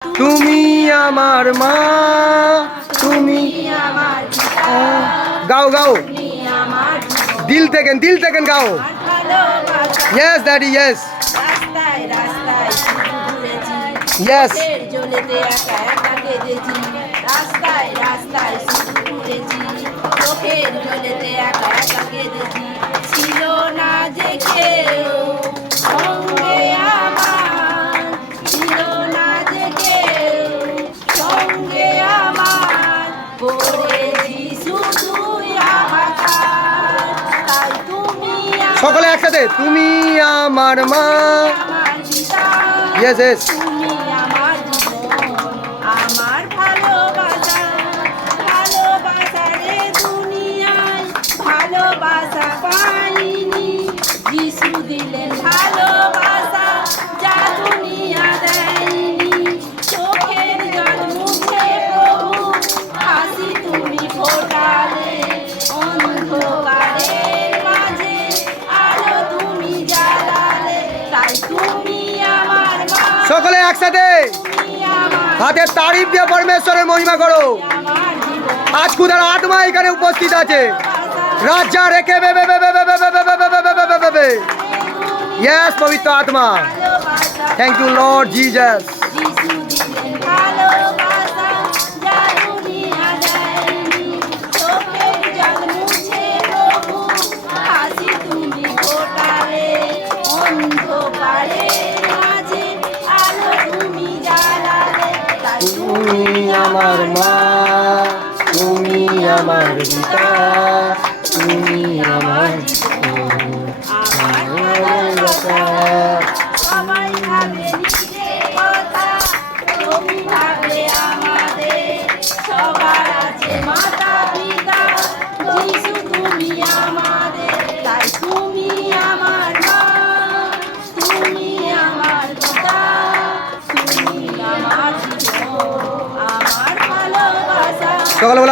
তুমি আমার মা, তুমি আমার পিতা, গাও গাও তুমি আমার দিল থেকে গাও। ভালোবাসা। ইয়েস ড্যাডি ইয়েস রাস্তায় রাস্তায় শুধু ঘুরেছি, ইয়েস চোখের জলেতে একা একা কেঁদেছি। রাস্তায় রাস্তায় শুধু ঘুরেছি, চোখের জলেতে একা একা কেঁদেছি। ছিল না যে কেউ সঙ্গে আমার, ছিল না যে কেউ সঙ্গে আমার, করেছি শুধুই হাহাকার। তাই তুমি সকলে একসাথে, তুমি আমার মা। আমার পিতা, ইয়েস ইয়েস তুমি আমার জীবন, আমার ভালোবাসা। ভালোবাসা রে দুনিয়ায় ভালোবাসা পাইনি, যিশু দিলেন ভালোবাসা যা দুনিয়া দেয়নি। চোখের জল মুছে প্রভু হাসি তুমি ফোটালে, অন্ধকারের মাঝে আলো তুমি জ্বালালে। তাই তুমি আমার মা, সকলে একসাথে তুমি আমার, হাতের তারিফ দিয়ে পরমেশ্বরের মহিমা করো। আমার জীবন। আজ খুদার আত্মা এখানে উপস্থিত আছে। রাজা রেখে ইয়েস পবিত্র আত্মা। Thank you Lord Jesus. যিশু দিলেন ভালোবাসা যা দুনিয়া দেয়নি। চোখের জল মুছে প্রভু হাসি তুমি ফোটালে, অন্ধকারের মাঝে আলো তুমি জ্বালালে। তাই তুমি আমার মা, তুমি আমার পিতা, তুমি আমার আমার ভালোবাসা। সবাই ভাবে নিজের কথা, তুমি ভাবে আমাদের। সবার আছে মাতা পিতা, যিশু তুমি আমাদের। তাই তুমি আমার মা, তুমি আমার পিতা, তুমি আমার জীবন, আমার ভালোবাসা। সকালবেলা